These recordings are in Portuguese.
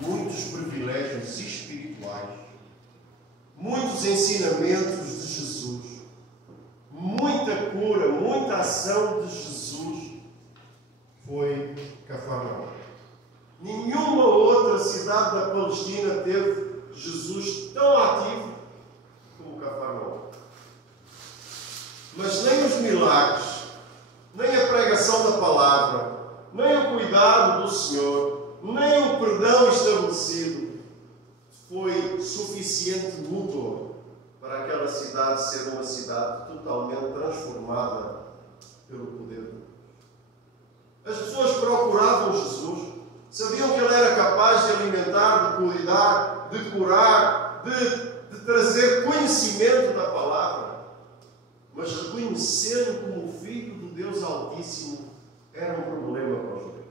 muitos privilégios espirituais, muitos ensinamentos de Jesus, muita cura, muita ação de Jesus foi Cafarnaum. Nenhuma outra cidade da Palestina teve Jesus tão ativo como Cafarnaum. Mas nem os milagres, nem a pregação da palavra, nem o cuidado do Senhor, nem o perdão estabelecido foi suficiente motor para aquela cidade ser uma cidade totalmente transformada pelo poder de Deus. As pessoas procuravam Jesus, sabiam que Ele era capaz de alimentar, de cuidar, de curar, de trazer conhecimento da palavra, mas reconhecê-lo como Filho do Deus Altíssimo era um problema para os judeus.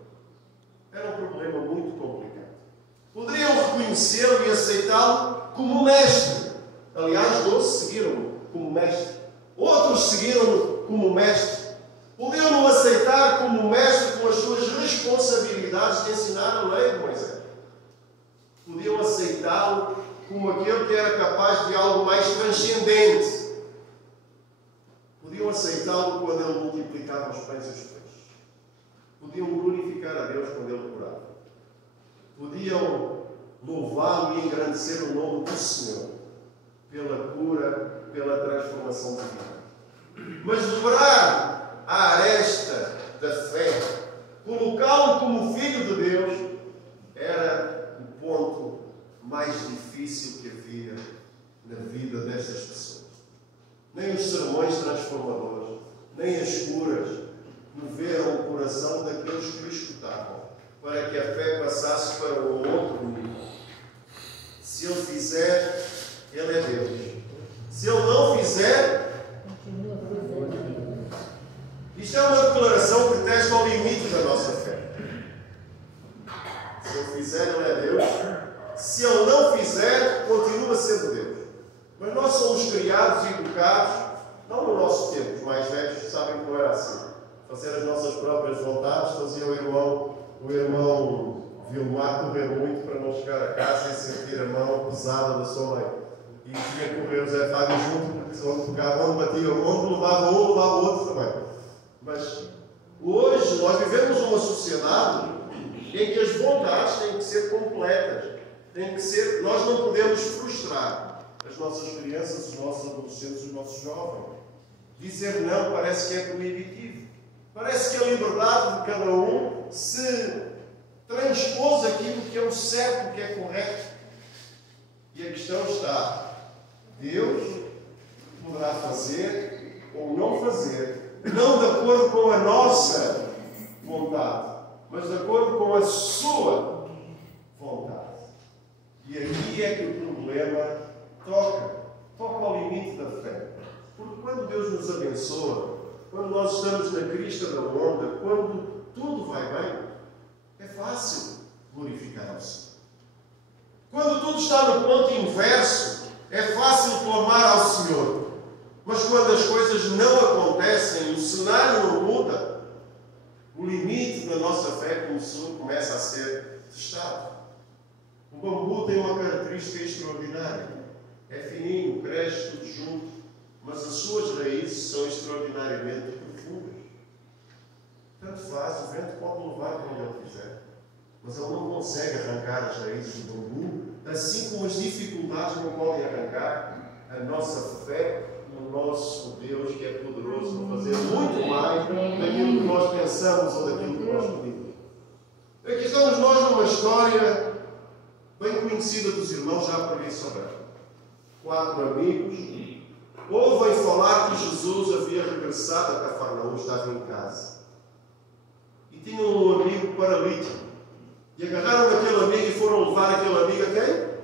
Era um problema muito complicado. Poderiam reconhecê-lo e aceitá-lo como mestre. Aliás, 12 seguiram-no como mestre. Outros seguiram-no como mestre. Podiam não aceitar como mestre com as suas responsabilidades de ensinar a lei de Moisés. Podiam aceitá-lo como aquele que era capaz de algo mais transcendente. Podiam aceitá-lo quando ele multiplicava os pães e os peixes. Podiam glorificar a Deus quando ele curava. Podiam louvá-lo e engrandecer o nome do Senhor pela cura, pela transformação divina. Mas dobrar a aresta da fé, colocá-lo como Filho de Deus, era o ponto mais difícil que havia na vida destas pessoas. Nem os sermões transformadores, nem as curas moveram o coração daqueles que o escutavam, para que a fé passasse para o outro nível. Se Ele fizer, Ele é Deus. Se Ele não fizer, isto é uma declaração que testa ao limite da nossa fé. Se Ele fizer, Ele é Deus. Se Ele não fizer, continua sendo Deus. Mas nós somos criados e educados, não no nosso tempo. Os mais velhos sabem que não era assim. Fazer as nossas próprias vontades, fazia o irmão Vilmar correr muito para não chegar a casa e sentir a mão pesada da sua mãe. E tinha que correr o Zé Fábio junto, porque onde batia onde levava um, levava o outro também. Mas hoje nós vivemos uma sociedade em que as vontades têm que ser completas. Nós não podemos frustrar as nossas crianças, os nossos adolescentes, os nossos jovens. Dizer não parece que é proibitivo. Parece que a liberdade de cada um se transpôs aquilo que é o certo, que é correto. E a questão está: Deus poderá fazer ou não fazer, não de acordo com a nossa vontade, mas de acordo com a sua vontade. E aqui é que o problema toca ao limite da fé. Porque quando Deus nos abençoa, quando nós estamos na crista da onda, quando tudo vai bem, é fácil glorificar ao Senhor. Quando tudo está no ponto inverso, é fácil clamar ao Senhor. Mas quando as coisas não acontecem, o cenário não muda, o limite da nossa fé começa a ser testado. O bambu tem uma característica extraordinária. É fininho, cresce tudo junto, mas as suas raízes são extraordinariamente profundas. Tanto faz, o vento pode levar para onde ele quiser, mas ele não consegue arrancar as raízes do bambu, assim como as dificuldades não podem arrancar a nossa fé no nosso Deus, que é poderoso para fazer muito mais daquilo que nós pensamos ou daquilo que nós pedimos. Aqui estamos nós numa história bem conhecida dos irmãos, já previ sobre ela. 4 amigos ouvem falar que Jesus havia regressado a Cafarnaum, estava em casa. E tinham um amigo paralítico. E agarraram aquele amigo e foram levar aquele amigo a quem?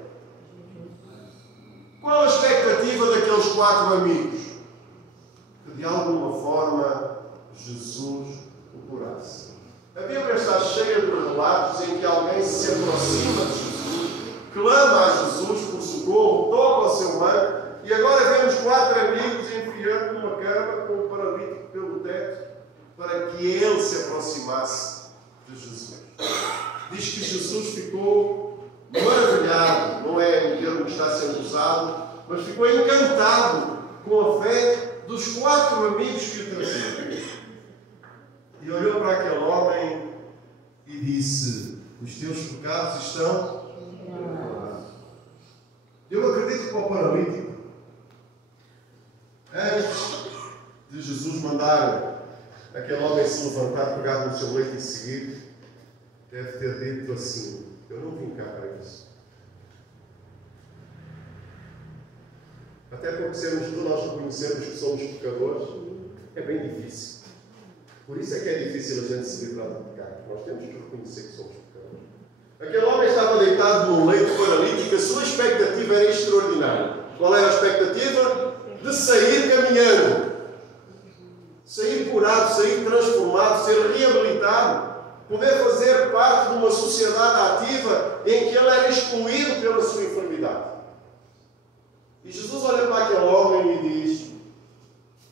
Qual a expectativa daqueles 4 amigos? Que de alguma forma Jesus o curasse. A Bíblia está cheia de relatos em que alguém se aproxima de Jesus, clama a Jesus por socorro, toca ao seu manto, e agora vemos 4 amigos enfiando numa cama com o paralítico pelo teto para que ele se aproximasse de Jesus. Diz que Jesus ficou maravilhado, não é um termo que está sendo usado, mas ficou encantado com a fé dos 4 amigos que o traziam. E olhou para aquele homem e disse: os teus pecados estão perdoados. Eu acredito que para o paralítico, antes de Jesus mandar aquele homem se levantar, pegar no seu leito e seguir, deve ter dito assim: eu não vim cá para isso. Até porque sermos de nós reconhecermos que somos pecadores é bem difícil. Por isso é que é difícil a gente se livrar do pecado. Nós temos que reconhecer que somos pecadores. Aquele homem estava deitado num leito paralítico, a sua expectativa era extraordinária. Qual era a expectativa? De sair caminhando. Sair curado, sair transformado, ser reabilitado. Poder fazer parte de uma sociedade ativa em que ele era excluído pela sua enfermidade. E Jesus olha para aquele homem e diz: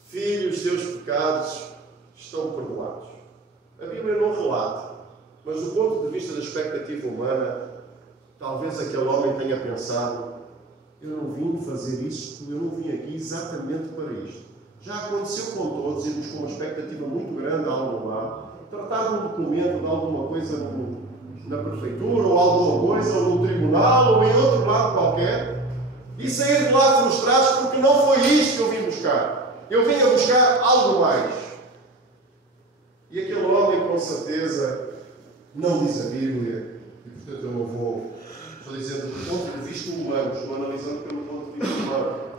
filho, os teus pecados estão perdoados. A Bíblia não relata, mas do ponto de vista da expectativa humana, talvez aquele homem tenha pensado: eu não vim fazer isto, eu não vim aqui exatamente para isto. Já aconteceu com todos, irmos com uma expectativa muito grande a algum lado, tratar de um documento, de alguma coisa na prefeitura, ou alguma coisa, ou no tribunal, ou em outro lado qualquer, e sair de lá frustrados porque não foi isto que eu vim buscar. Eu vim a buscar algo mais. E aquele homem, com certeza, não diz a Bíblia, e portanto eu não estou dizendo do ponto de vista humano, estou analisando pelo ponto de vista humano.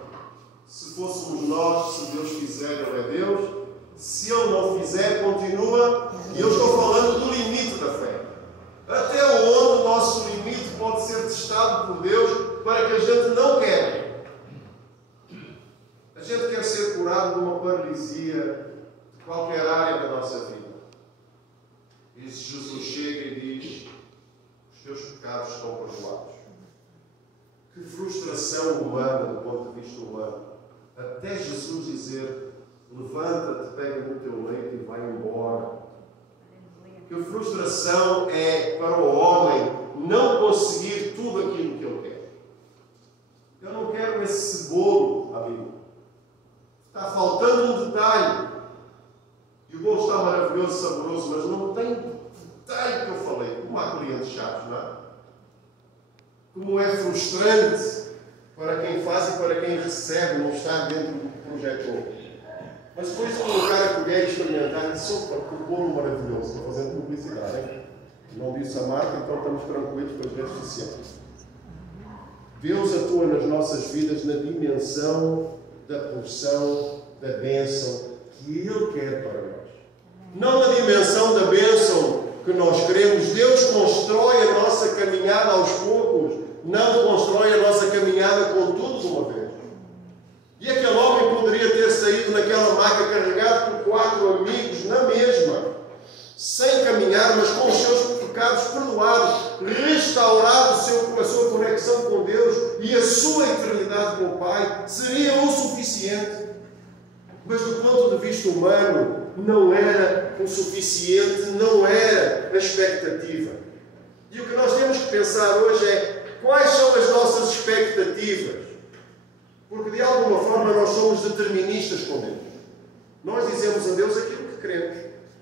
Se fôssemos nós, se Deus fizer, Ele é Deus. Se Ele não fizer, continua. E eu estou falando do limite da fé. Até onde o nosso limite pode ser testado por Deus para que a gente não quebre. A gente quer ser curado de uma paralisia de qualquer área da nossa vida. E se Jesus chega e diz: os teus pecados estão perdoados. Que frustração humana, do ponto de vista humano. Até Jesus dizer: levanta-te, pega no teu leito e vai embora. Que frustração é para o homem não conseguir tudo aquilo que ele quer. Eu não quero esse bolo, amigo. Está faltando um detalhe. E o bolo está maravilhoso, saboroso, mas não tem detalhe que eu falei. Como há clientes chatos, não é? Como é frustrante para quem faz e para quem recebe, não está dentro do projetor. Mas depois de colocar a colher e experimentar, disse: opa, que bolo maravilhoso. Estou fazendo publicidade, hein? Não disse a marca, então estamos tranquilos com as redes sociais. Deus atua nas nossas vidas na dimensão da porção, da bênção que Ele quer para nós. Não na dimensão da bênção que nós queremos. Deus constrói a nossa caminhada aos poucos, não constrói a nossa caminhada com tudo de uma vez. E aquele homem poderia ter saído naquela maca carregado por 4 amigos na mesma, sem caminhar, mas com os seus pecados perdoados, restaurado a sua conexão com Deus e a sua eternidade com o Pai, seria o suficiente. Mas do ponto de vista humano, não era o suficiente, não era a expectativa. E o que nós temos que pensar hoje é: quais são as nossas expectativas? Porque de alguma forma nós somos deterministas com Deus. Nós dizemos a Deus aquilo que queremos,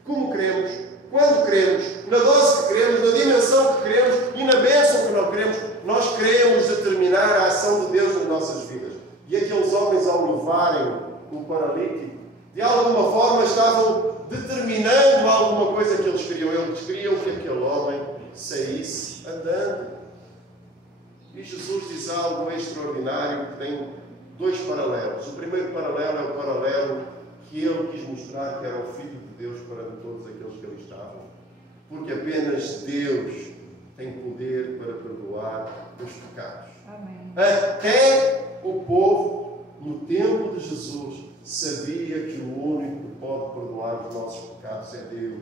como queremos, quando queremos, na dose que queremos, na dimensão que queremos e na bênção que não queremos. Nós queremos determinar a ação de Deus nas nossas vidas. E aqueles homens, ao levarem um paralítico, de alguma forma estavam determinando alguma coisa que eles queriam. Eles queriam que aquele homem saísse andando. E Jesus diz algo extraordinário que tem 2 paralelos. O primeiro paralelo é o paralelo que ele quis mostrar que era o Filho de Deus para todos aqueles que ali estavam. Porque apenas Deus tem poder para perdoar os pecados. Amém. Até o povo, no tempo de Jesus, sabia que o único que pode perdoar os nossos pecados é Deus.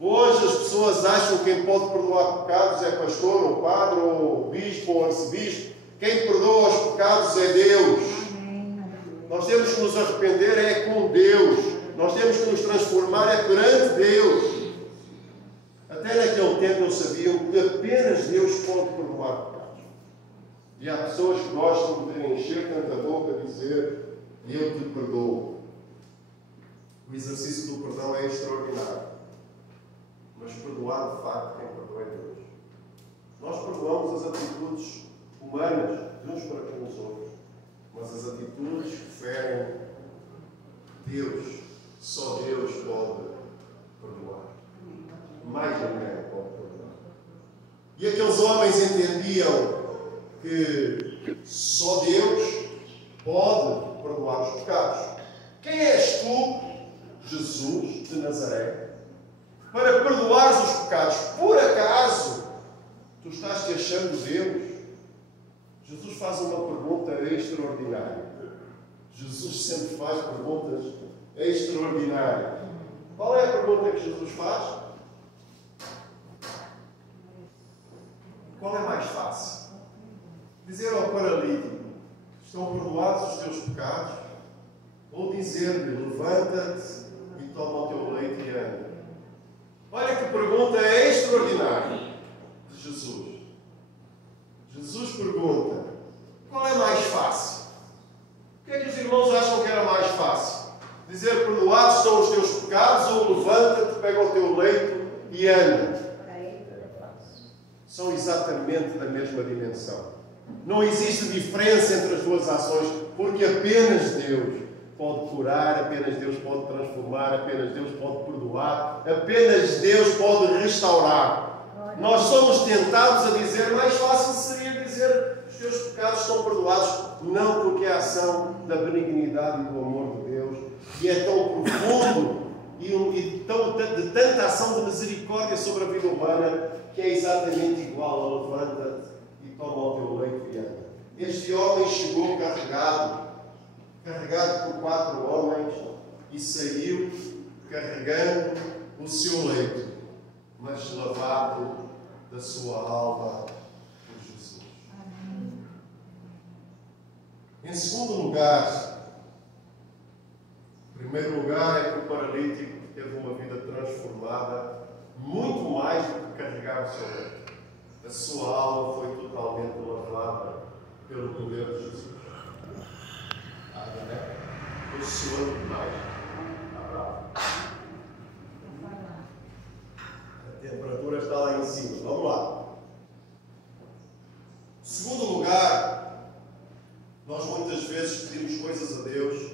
Hoje as pessoas acham que quem pode perdoar pecados é pastor, ou padre, ou bispo, ou arcebispo. Quem perdoa os pecados é Deus. Nós temos que nos arrepender é com Deus. Nós temos que nos transformar é perante Deus. A Até naquele tempo eles sabiam que apenas Deus pode perdoar pecados. E há pessoas que gostam de encher tanta boca a dizer: eu te perdoo. O exercício do perdão é extraordinário. Mas perdoar, de facto, quem perdoa é Deus. Nós perdoamos as atitudes humanas de uns para com os outros. Mas as atitudes que ferem Deus, só Deus pode perdoar. Mais ninguém pode perdoar. E aqueles homens entendiam que só Deus pode perdoar os pecados. Quem és tu, Jesus de Nazaré, para perdoares os pecados? Por acaso tu estás te achando Deus? Jesus faz uma pergunta extraordinária. Jesus sempre faz perguntas extraordinárias. Qual é a pergunta que Jesus faz? Qual é mais fácil? Dizer ao paralítico: estão perdoados os teus pecados? Ou dizer-lhe: levanta-te e toma o teu leito e anda? Olha que pergunta extraordinária de Jesus. Jesus pergunta: qual é mais fácil? O que é que os irmãos acham que era mais fácil? Dizer: perdoados são os teus pecados, ou levanta-te, pega o teu leito e anda? São exatamente da mesma dimensão. Não existe diferença entre as duas ações, porque apenas Deus pode curar, apenas Deus pode transformar, apenas Deus pode perdoar, apenas Deus pode restaurar. Nós somos tentados a dizer: mais fácil seria dizer: os teus pecados estão perdoados. Não, porque é a ação da benignidade e do amor de Deus, e é tão profundo e de tanta ação de misericórdia sobre a vida humana, que é exatamente igual a levanta-te e toma o teu leito e anda. Este homem chegou carregado por 4 homens, e saiu carregando o seu leito, mas lavado da sua alma por Jesus. Em segundo lugar, em primeiro lugar, é que o paralítico teve uma vida transformada, muito mais do que carregar o seu leito. A sua alma foi totalmente lavada pelo poder de Jesus. Estou suando demais. A temperatura está lá em cima. Vamos lá. Em segundo lugar, nós muitas vezes pedimos coisas a Deus,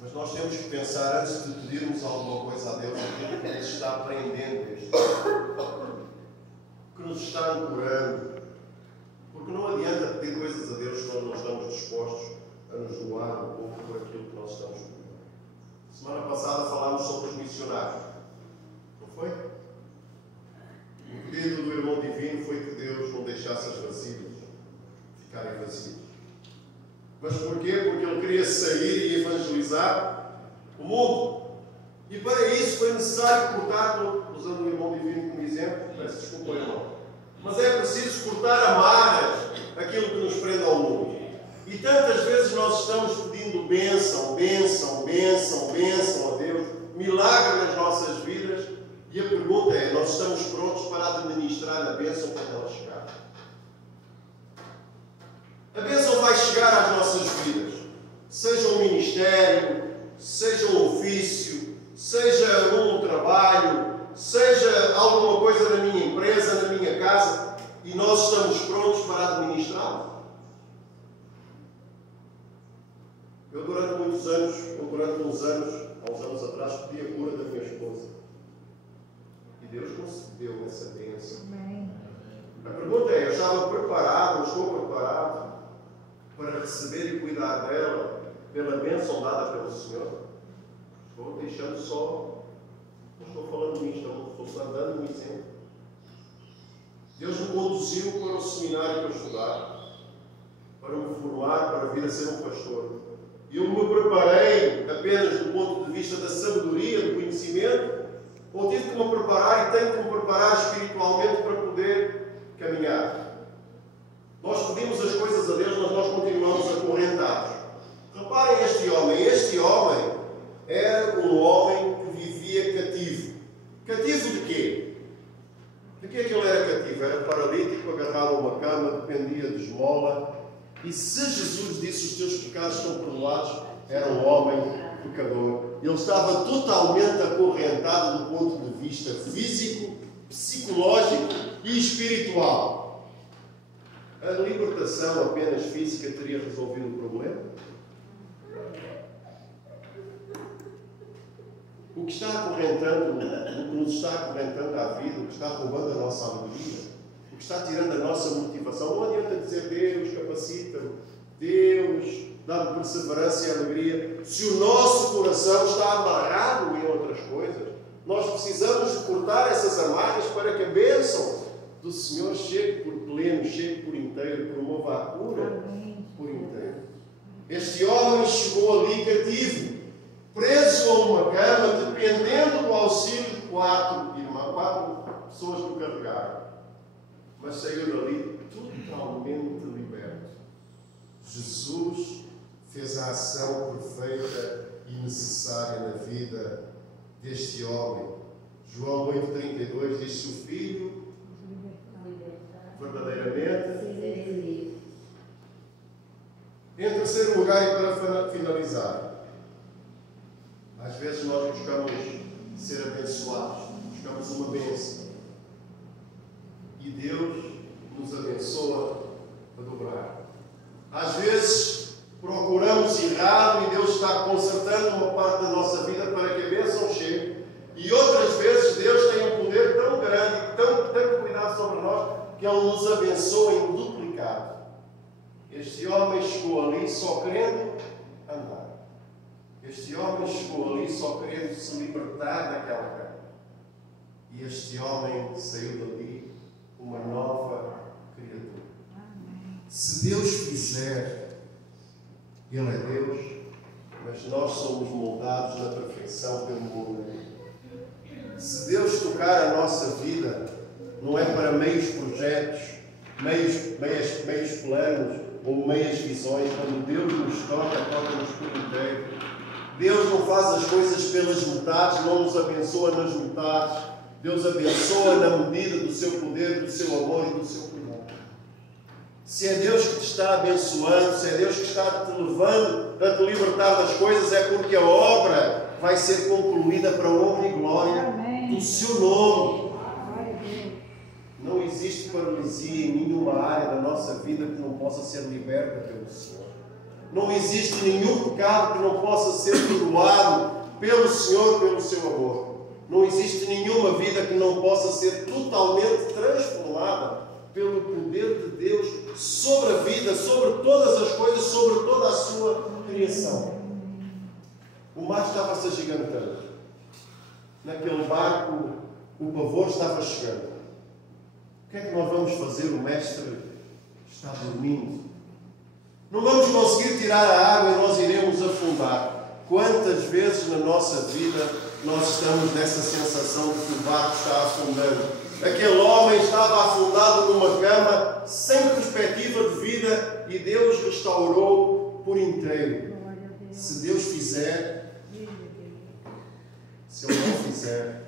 mas nós temos que pensar, antes de pedirmos alguma coisa a Deus, aquilo que nos está aprendendo este que nos está ancorando. Porque não adianta pedir coisas a Deus se nós não estamos dispostos a nos doar um pouco por aquilo que nós estamos pedindo. Semana passada falámos sobre os missionários. Não foi? O pedido do irmão divino foi que Deus não deixasse as vasilhas ficarem vazias. Mas porquê? Porque ele queria sair e evangelizar o mundo. E para isso foi necessário cortar, usando o irmão divino como exemplo, peço desculpa, irmão, mas é preciso cortar amarras aquilo que nos prende ao mundo. E tantas vezes nós estamos pedindo bênção, bênção, bênção, bênção a Deus, milagre nas nossas vidas, e a pergunta é: nós estamos prontos para administrar a bênção quando ela chegar? A bênção vai chegar às nossas vidas, seja um ministério, seja um ofício, seja um trabalho, seja alguma coisa na minha empresa, na minha casa, e nós estamos prontos para administrá-la. Eu durante uns anos, há uns anos atrás, pedi a cura da minha esposa. E Deus concedeu essa bênção. A pergunta é: eu estava preparado, estou preparado para receber e cuidar dela pela bênção dada pelo Senhor? Estou deixando só, não estou falando nisto, estou só dando um exemplo. Deus me conduziu para o seminário para estudar, para me formar, para vir a ser um pastor. E eu me preparei apenas do ponto de vista da sabedoria, do conhecimento, ou tive que me preparar e tenho que me preparar espiritualmente para poder caminhar. Nós pedimos as coisas a Deus, mas nós continuamos acorrentados. Reparem este homem era um homem que vivia cativo. Cativo de quê? era paralítico, agarrado a uma cama, dependia de esmola. E se Jesus disse os teus pecados estão perdoados, era um homem pecador. Ele estava totalmente acorrentado do ponto de vista físico, psicológico e espiritual. A libertação apenas física teria resolvido o problema? O que está acorrentando, o que nos está acorrentando à vida, o que está roubando a nossa alegria, o que está tirando a nossa motivação, não adianta dizer Deus capacita-me, Deus dá-me perseverança e alegria, se o nosso coração está amarrado em outras coisas. Nós precisamos de cortar essas amarras para que a bênção do Senhor chegue por pleno, chegue por inteiro, promova a cura por inteiro. Este homem chegou ali cativo, preso a uma cama, dependendo do auxílio de quatro pessoas que o carregaram. Mas saiu dali totalmente liberto. Jesus fez a ação perfeita e necessária na vida deste homem. João 8,32 diz: se o Filho verdadeiramente. Em terceiro lugar, e para finalizar, às vezes nós buscamos ser abençoados, buscamos uma bênção. E Deus nos abençoa a dobrar. Às vezes procuramos errado e Deus está consertando uma parte da nossa vida para que a bênção chegue. E outras vezes Deus tem um poder tão grande e tão cuidado sobre nós que Ele nos abençoa em duplicado. Este homem chegou ali só querendo andar. Este homem chegou ali só querendo se libertar daquela cama. E este homem saiu dali uma nova criatura. Se Deus fizer, Ele é Deus, mas nós somos moldados na perfeição pelo molde. Se Deus tocar a nossa vida, não é para meios projetos, meios planos ou meias visões. Quando Deus nos toca-nos por inteiro. Deus não faz as coisas pelas metades, não nos abençoa nas metades. Deus abençoa na medida do seu poder, do seu amor e do seu cuidado. Se é Deus que te está abençoando, se é Deus que está te levando a te libertar das coisas, é porque a obra vai ser concluída para a honra e glória do seu nome. Não existe paralisia em nenhuma área da nossa vida que não possa ser liberta pelo Senhor. Não existe nenhum pecado que não possa ser perdoado pelo Senhor, pelo seu amor. Não existe nenhuma vida que não possa ser totalmente transformada pelo poder de Deus sobre a vida, sobre todas as coisas, sobre toda a sua criação. O mar estava-se agigantando. Naquele barco, o pavor estava chegando. O que é que nós vamos fazer? O mestre está dormindo. Não vamos conseguir tirar a água e nós iremos afundar. Quantas vezes na nossa vida nós estamos nessa sensação de que o barco está afundando? Aquele homem estava afundado numa cama, sem perspectiva de vida, e Deus restaurou por inteiro. Se Deus fizer, se Ele não fizer,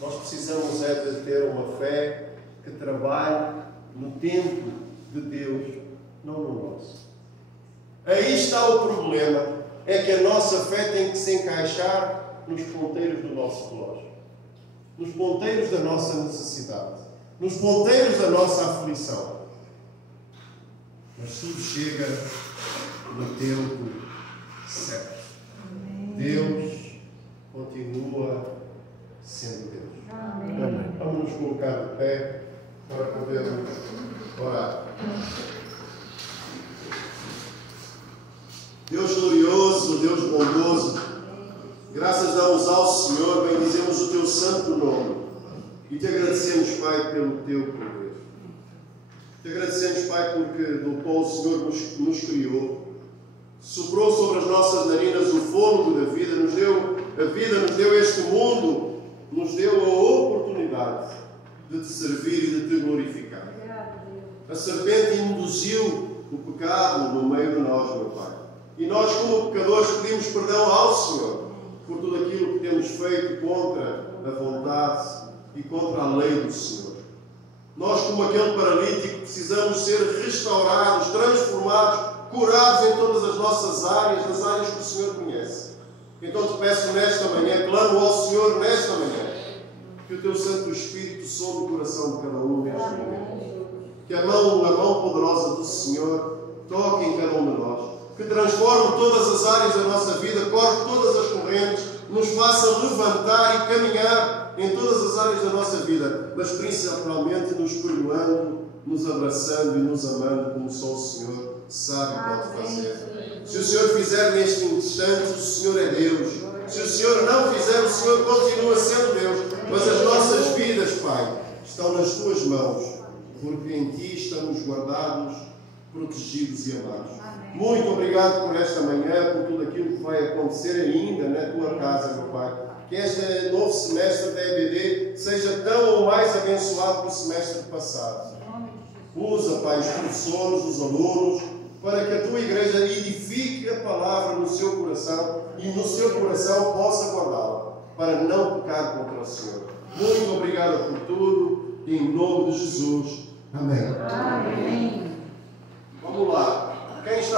nós precisamos é de ter uma fé que trabalhe no tempo de Deus, não no nosso. Aí está o problema, é que a nossa fé tem que se encaixar nos ponteiros do nosso relógio, nos ponteiros da nossa necessidade, nos ponteiros da nossa aflição. Mas tudo chega no tempo certo. Deus continua sendo Deus. Amém. Vamos nos colocar de pé para podermos orar. Deus glorioso, Deus bondoso, graças damos ao Senhor, bendizemos o Teu santo nome e Te agradecemos, Pai, pelo Teu poder. Te agradecemos, Pai, porque do pó o Senhor nos criou, soprou sobre as nossas narinas o fôlego da vida, nos deu a vida, nos deu este mundo, nos deu a oportunidade de Te servir e de Te glorificar. A serpente induziu o pecado no meio de nós, meu Pai. E nós, como pecadores, pedimos perdão ao Senhor por tudo aquilo que temos feito contra a vontade e contra a lei do Senhor. Nós, como aquele paralítico, precisamos ser restaurados, transformados, curados em todas as nossas áreas, nas áreas que o Senhor conhece. Então te peço nesta manhã, clamo ao Senhor nesta manhã, que o teu Santo Espírito sobre o coração de cada um neste momento. Que a mão poderosa do Senhor toque em cada um de nós. Que transforme todas as áreas da nossa vida, corte todas as correntes, nos faça levantar e caminhar em todas as áreas da nossa vida, mas principalmente nos perdoando, nos abraçando e nos amando como só o Senhor sabe e pode fazer. Se o Senhor fizer neste instante, o Senhor é Deus. Se o Senhor não fizer, o Senhor continua sendo Deus. Mas as nossas vidas, Pai, estão nas Tuas mãos, porque em Ti estamos guardados, protegidos e amados. Muito obrigado por esta manhã, por tudo aquilo que vai acontecer ainda na Tua casa, meu Pai. Que este novo semestre da EBD seja tão ou mais abençoado que o semestre passado. Usa, Pai, os professores, os alunos, para que a Tua igreja edifique a palavra no seu coração e no seu coração possa guardá-la, para não pecar contra o Senhor. Muito obrigado por tudo, em nome de Jesus. Amém. Amém. Vamos lá. Quem está